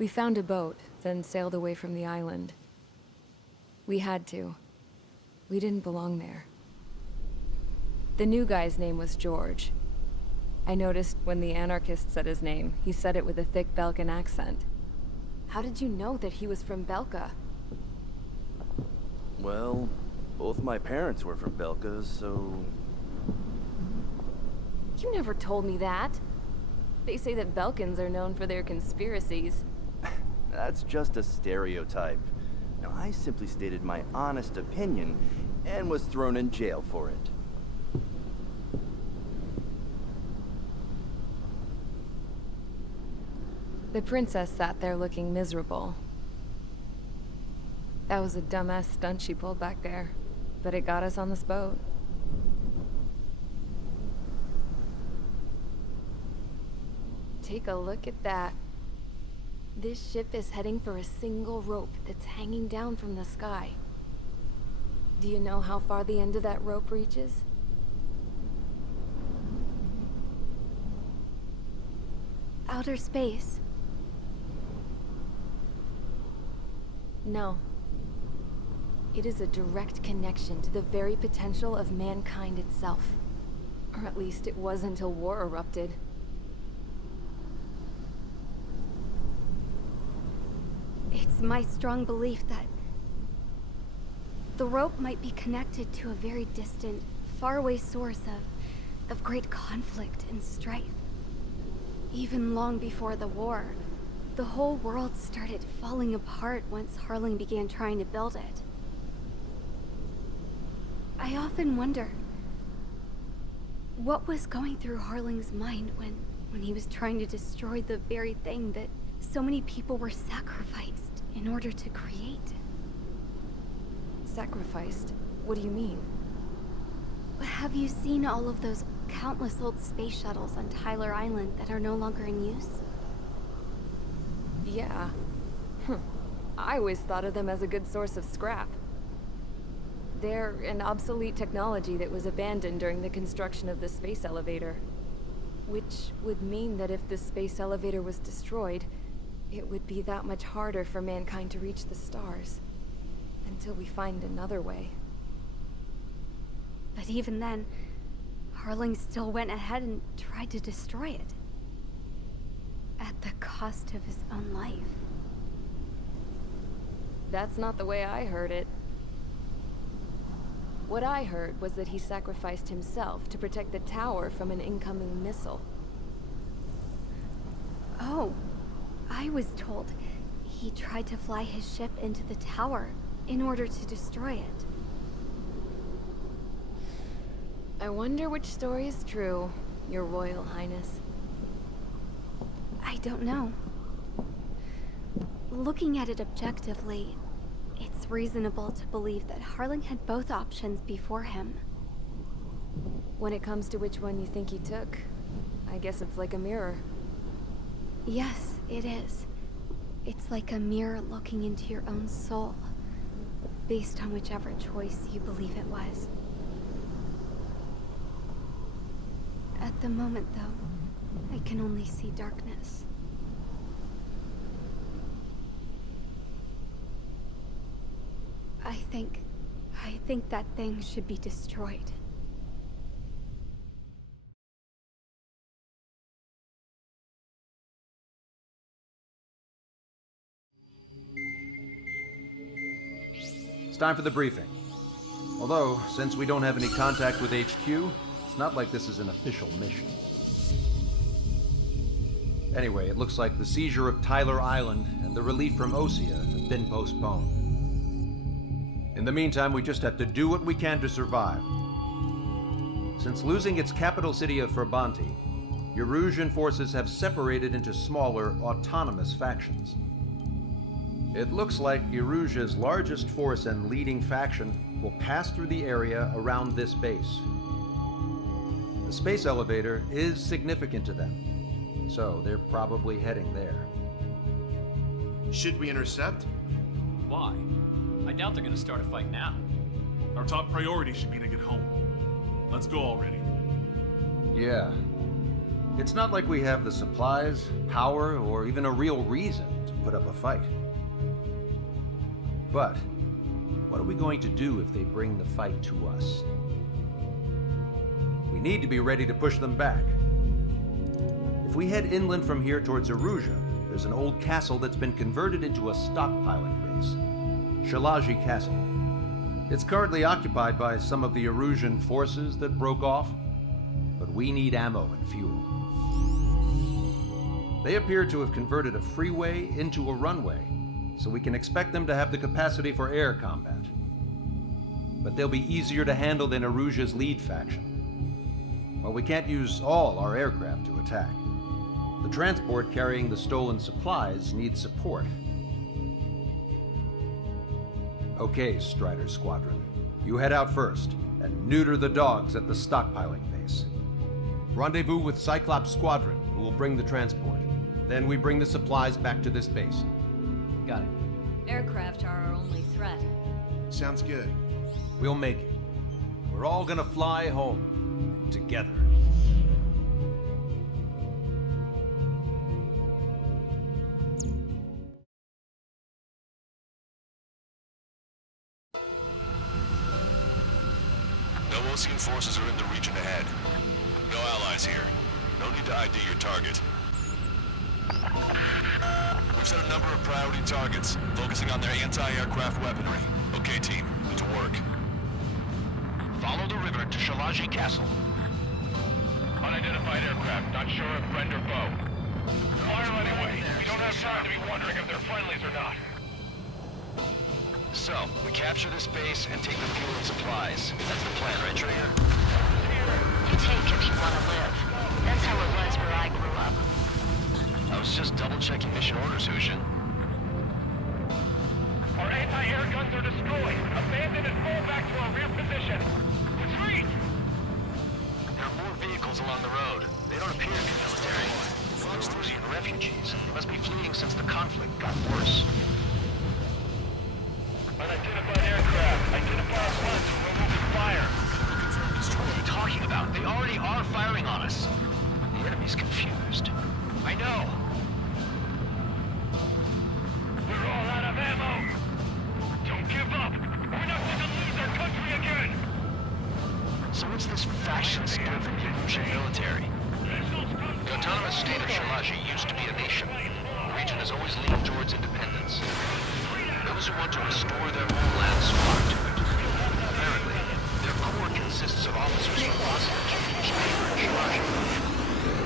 We found a boat, then sailed away from the island. We had to. We didn't belong there. The new guy's name was George. I noticed when the anarchist said his name, he said it with a thick Belkan accent. How did you know that he was from Belka? Well, both my parents were from Belka, so... You never told me that. They say that Belkans are known for their conspiracies. That's just a stereotype. Now, I simply stated my honest opinion and was thrown in jail for it. The princess sat there looking miserable. That was a dumbass stunt she pulled back there, but it got us on this boat. Take a look at that. This ship is heading for a single rope that's hanging down from the sky. Do you know how far the end of that rope reaches? Outer space. No. It is a direct connection to the very potential of mankind itself. Or at least it was until war erupted. It's my strong belief that the rope might be connected to a very distant, faraway source of great conflict and strife. Even long before the war, the whole world started falling apart once Harling began trying to build it. I often wonder what was going through Harling's mind when he was trying to destroy the very thing that so many people were sacrificed in order to create. Sacrificed? What do you mean? Have you seen all of those countless old space shuttles on Tyler Island that are no longer in use? Yeah. I always thought of them as a good source of scrap. They're an obsolete technology that was abandoned during the construction of the space elevator. Which would mean that if the space elevator was destroyed, it would be that much harder for mankind to reach the stars. Until we find another way. But even then, Harling still went ahead and tried to destroy it. At the cost of his own life. That's not the way I heard it. What I heard was that he sacrificed himself to protect the tower from an incoming missile. Oh, I was told he tried to fly his ship into the tower in order to destroy it. I wonder which story is true, Your Royal Highness. I don't know. Looking at it objectively, it's reasonable to believe that Harling had both options before him. When it comes to which one you think he took, I guess it's like a mirror. Yes, it is. It's like a mirror looking into your own soul, based on whichever choice you believe it was. At the moment, though, I can only see darkness. I think that thing should be destroyed. It's time for the briefing. Although, since we don't have any contact with HQ, it's not like this is an official mission. Anyway, it looks like the seizure of Tyler Island and the relief from Osea have been postponed. In the meantime, we just have to do what we can to survive. Since losing its capital city of Ferbanti, Erusian forces have separated into smaller, autonomous factions. It looks like Erusia's largest force and leading faction will pass through the area around this base. The space elevator is significant to them, so they're probably heading there. Should we intercept? Why? I doubt they're gonna start a fight now. Our top priority should be to get home. Let's go already. Yeah. It's not like we have the supplies, power, or even a real reason to put up a fight. But what are we going to do if they bring the fight to us? We need to be ready to push them back. If we head inland from here towards Erusia, there's an old castle that's been converted into a stockpiling base. Shalaji Castle. It's currently occupied by some of the Erusian forces that broke off, but we need ammo and fuel. They appear to have converted a freeway into a runway, so we can expect them to have the capacity for air combat. But they'll be easier to handle than Erusia's lead faction. While we can't use all our aircraft to attack, the transport carrying the stolen supplies needs support. Okay, Strider Squadron. You head out first and neuter the dogs at the stockpiling base. Rendezvous with Cyclops Squadron, who will bring the transport. Then we bring the supplies back to this base. Got it. Aircraft are our only threat. Sounds good. We'll make it. We're all gonna fly home. Together. No Osean forces are in the region ahead. No allies here. No need to ID your target. We've set a number of priority targets, focusing on their anti-aircraft weaponry. Okay, team, to work. Follow the river to Shalaji Castle. Unidentified aircraft, not sure if friend or foe. Fire anyway. We don't have time to be wondering if they're friendlies or not. So, we capture this base and take the fuel and supplies. That's the plan, right, Trigger? You take if you want to live. That's how it was where I grew up. I was just double-checking mission orders, Hushin. Our anti-air guns are destroyed. Abandon and fall back to our rear position. Retreat! There are more vehicles along the road. They don't appear to be military. They're Erusian refugees. They must be fleeing since the conflict got worse. Unidentified aircraft. Identify at once or we'll open fire. What are you talking about? They already are firing on us. The enemy's confused. I know. We're all out of ammo. Don't give up. We're not going to lose our country again. So what's this faction split from the Erusian military? The autonomous state of Shalaji used to be a nation. The region has always leaned towards independence. Those who want to restore their homelands flock to it. Apparently, their core consists of officers from Osage, Shaper, and Shalaji.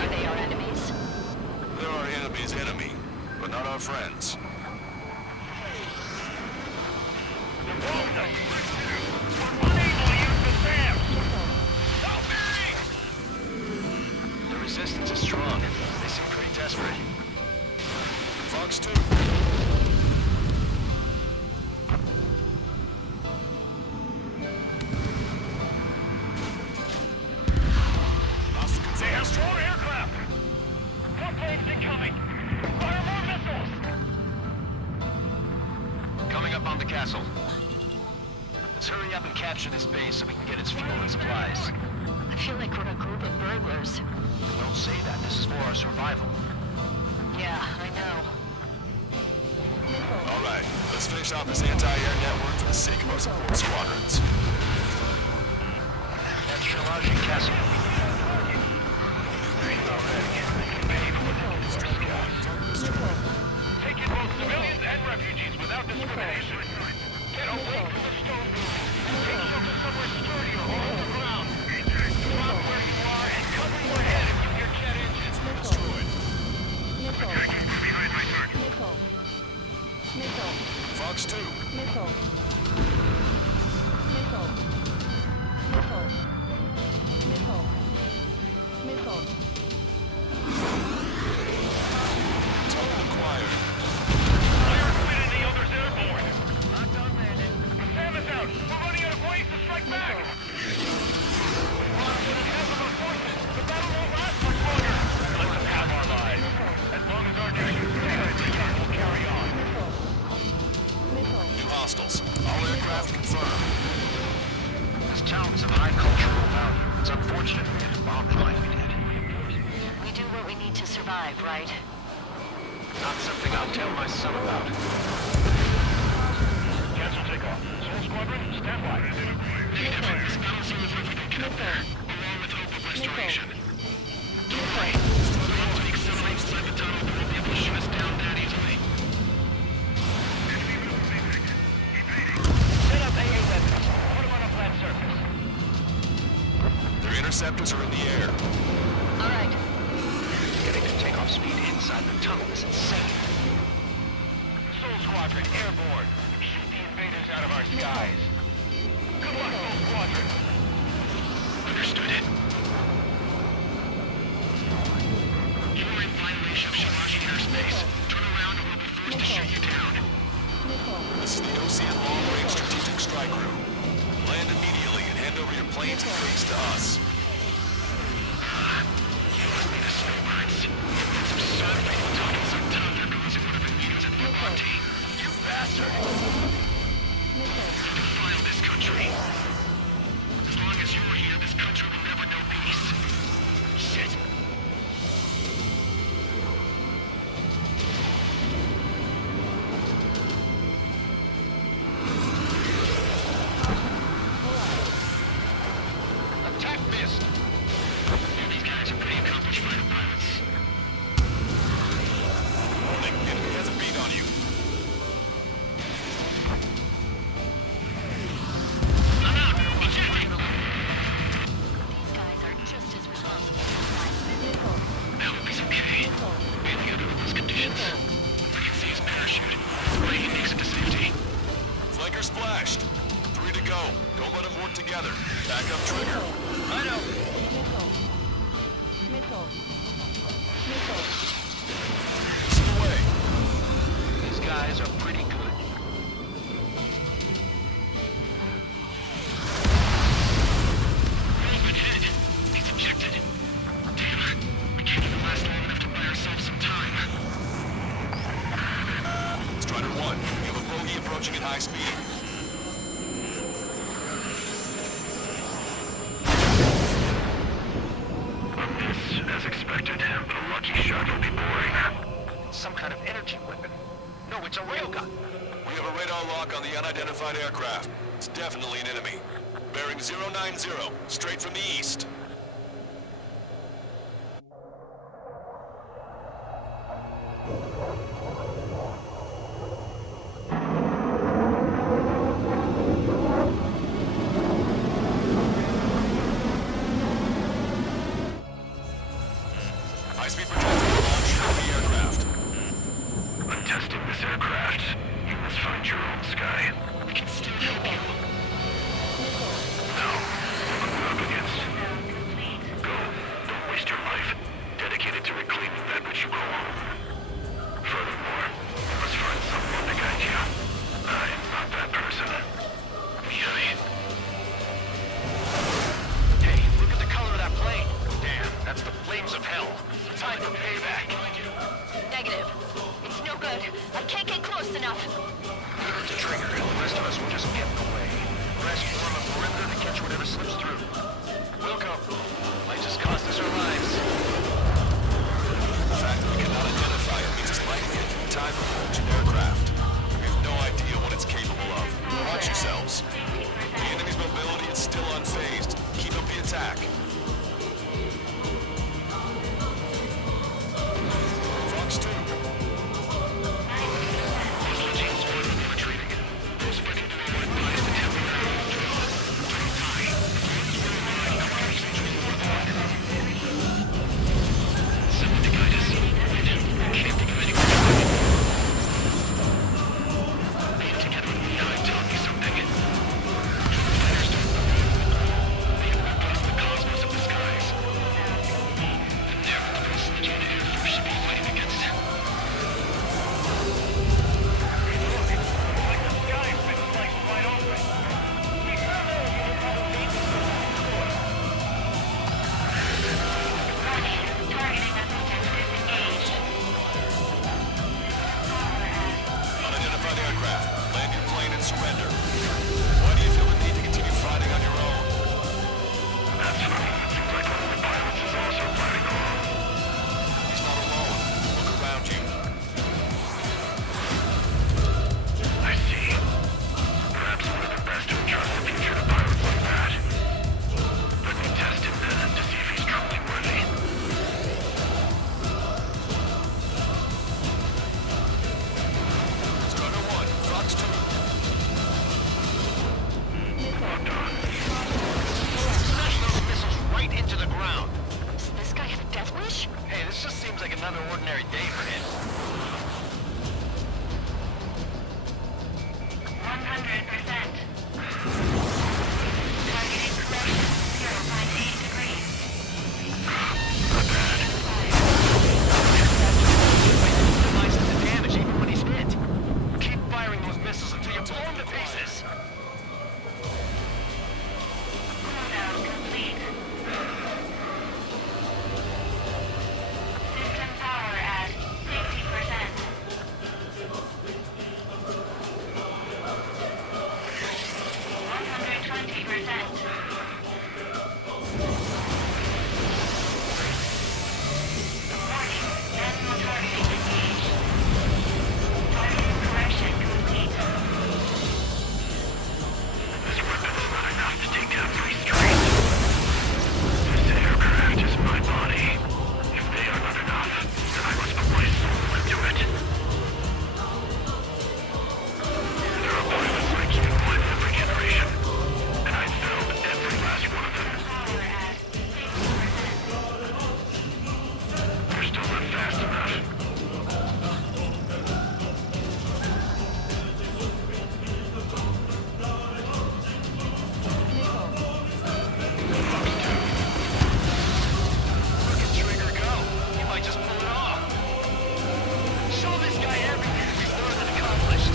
Are they our enemies? They're our enemy's enemy, but not our friends. The resistance is strong. They seem pretty desperate. Fox 2. They have strong aircraft! More planes incoming! Fire more missiles! Coming up on the castle. Let's hurry up and capture this base so we can get its fuel and supplies. I feel like we're a group of burglars. Don't say that. This is for our survival. Yeah, I know. All right, let's finish off this anti-air network for the sake of our support squadrons. That's Shalaji Castle. Take in both civilians and refugees without discrimination. Get away from the stone building. Take shelter somewhere sturdier or on the ground. Drop where you are and cover your head if you hear jet engines. Destroyed. Behind my target. Fox 2. Total acquired. Fire quit and the others airborne. Locked on landing. Sam is out. We're running out of ways to strike back. We're locked in half of our forces. The battle won't last much longer. Let them have our lives. As long as our nations stay on the yard, we'll carry on. New hostiles. All aircraft confirmed. This town is of high cultural value. It's unfortunate we had to bomb it like we did. We do what we need to survive, right? Not something I'll tell my son about. Cancel takeoff. Soul Squadron, stand by. Negative. This balancing with everything connected, along with hope of restoration. Don't worry. Struggle to accelerate inside the tunnel, but won't be able to shoot us down that easily. Set up AA weapons. Put them on a flat surface. Their interceptors are in the air. All right. Getting to takeoff speed inside the tunnel is insane. Soul Squadron, airborne. Shoot the invaders out of our skies. Good luck, Soul Squadron. Understood it. You are in violation of Shiraji airspace. Turn around or we'll be forced to shoot you down. This is the OCN Long-Range Strategic Strike Crew. Land immediately and hand over your planes and base to us. You must be the snowbirds. It's absurd for you talking so tough after losing one of the meetings at Fort Monty. You bastard! You defile this country. As long as you're here, this country will never know peace. Shit. Attack missed. These guys are pretty accomplished fighter pilots. Warning, enemy has a beat on you. I'm out. Ejecting. These guys are just as responsible as Seismic. I hope he's okay. Being under those conditions. I can see his parachute. The way he makes it to safety. Flanker splashed. 3 to go. Don't let them work together. Back up trigger. I know. This is the way. These guys are pretty good. Open head. He's ejected. Damn. We can't even last long enough to buy ourselves some time. Strider 1, we have a bogey approaching at high speed. As expected, but a lucky shot will be boring. Some kind of energy weapon. No, it's a railgun. We have a radar lock on the unidentified aircraft. It's definitely an enemy. Bearing 090, straight from the east. High-speed projector launch of the aircraft. I'm testing this aircraft. You must find your own sky. We can still help you. No. Look what we're up against. Go. Don't waste your life. Dedicate it to reclaiming that which you call home. Furthermore, you must find someone to guide you. I am not that person. Yummy. Hey, look at the color of that plane. Damn, that's the flames of hell. Time for payback. Negative. It's no good. I can't get close enough. Leave it to Trigger. The rest of us will just get in the way. Rest form a perimeter to catch whatever slips through. Wilco, might just cost us our lives. The fact that we cannot identify it means it's likely a time propulsion aircraft. We have no idea what it's capable of. Watch yourselves. The enemy's mobility is still unfazed. Keep up the attack. Fox 2. ordinary day for him. 100%. Targeting correction, 0.8 degrees. Minimize the damage even when he's hit. Keep firing those missiles until you blow him to pieces. Cooldown complete. System power at 60%. 120%. Warning, manual targeting engaged. Targeting correction complete. This weapon is not enough to take down 3 straight. This aircraft is my body. If they are not enough, then I must put my soul into it. There are pilots I keep in mind every generation, and I failed every last one of them. Power at 60%. They're still not fast enough. Look at Trigger go. He might just pull it off. Show this guy everything we've learned and accomplished.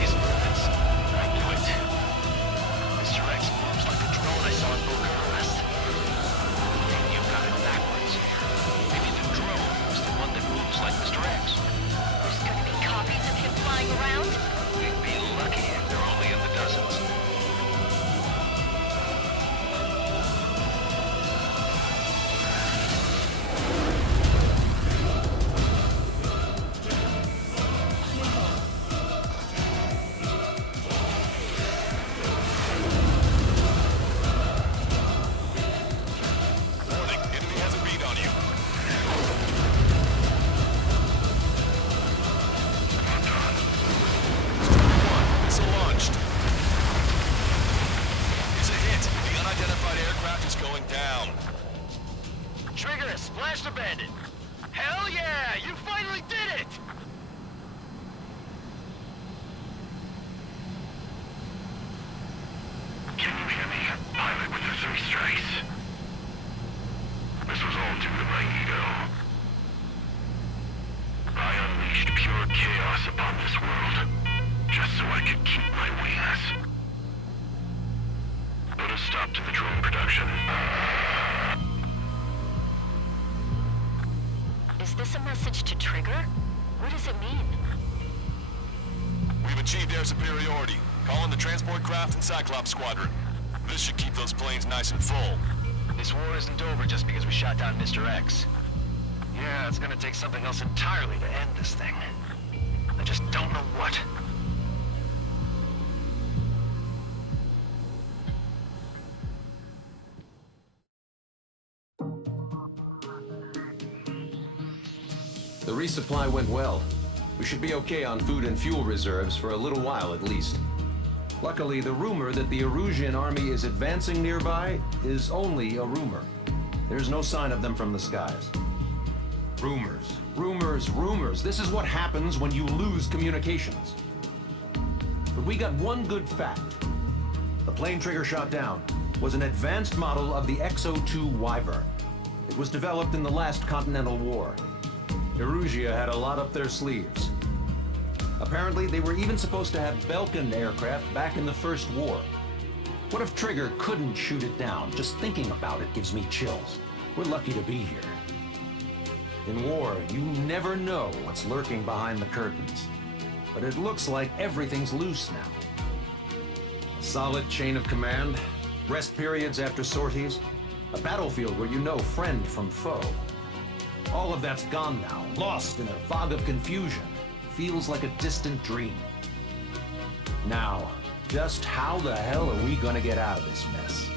His movements. I knew it. Mr. X moves like the drone I saw in Bucharest. And you got it backwards. Maybe the drone is the one that moves like Mr. X. There's gonna be copies of him flying around? We'd be lucky if they're only in the dozens. Warning, enemy has a bead on you. One, missile launched. It's a hit. The unidentified aircraft is going down. Trigger has splashed a bandit. Hell yeah! You finally did it! Can you hear me, pilot with the 3 strikes? This was all due to my ego. I unleashed pure chaos upon this world, just so I could keep my wings. Put a stop to the drone production. Is this a message to Trigger? What does it mean? We've achieved air superiority. Call in the transport craft and Cyclops squadron. This should keep those planes nice and full. This war isn't over just because we shot down Mr. X. Yeah, it's gonna take something else entirely to end this thing. I just don't know what. The resupply went well. We should be okay on food and fuel reserves for a little while at least. Luckily, the rumor that the Erusian army is advancing nearby is only a rumor. There's no sign of them from the skies. Rumors, rumors, rumors. This is what happens when you lose communications. But we got one good fact. The plane Trigger shot down was an advanced model of the XO2 Wyvern. It was developed in the last Continental War. Erusia had a lot up their sleeves. Apparently, they were even supposed to have Belkin aircraft back in the First War. What if Trigger couldn't shoot it down? Just thinking about it gives me chills. We're lucky to be here. In war, you never know what's lurking behind the curtains. But it looks like everything's loose now. A solid chain of command, rest periods after sorties, a battlefield where you know friend from foe. All of that's gone now, lost in a fog of confusion. Feels like a distant dream. Now, just how the hell are we gonna get out of this mess?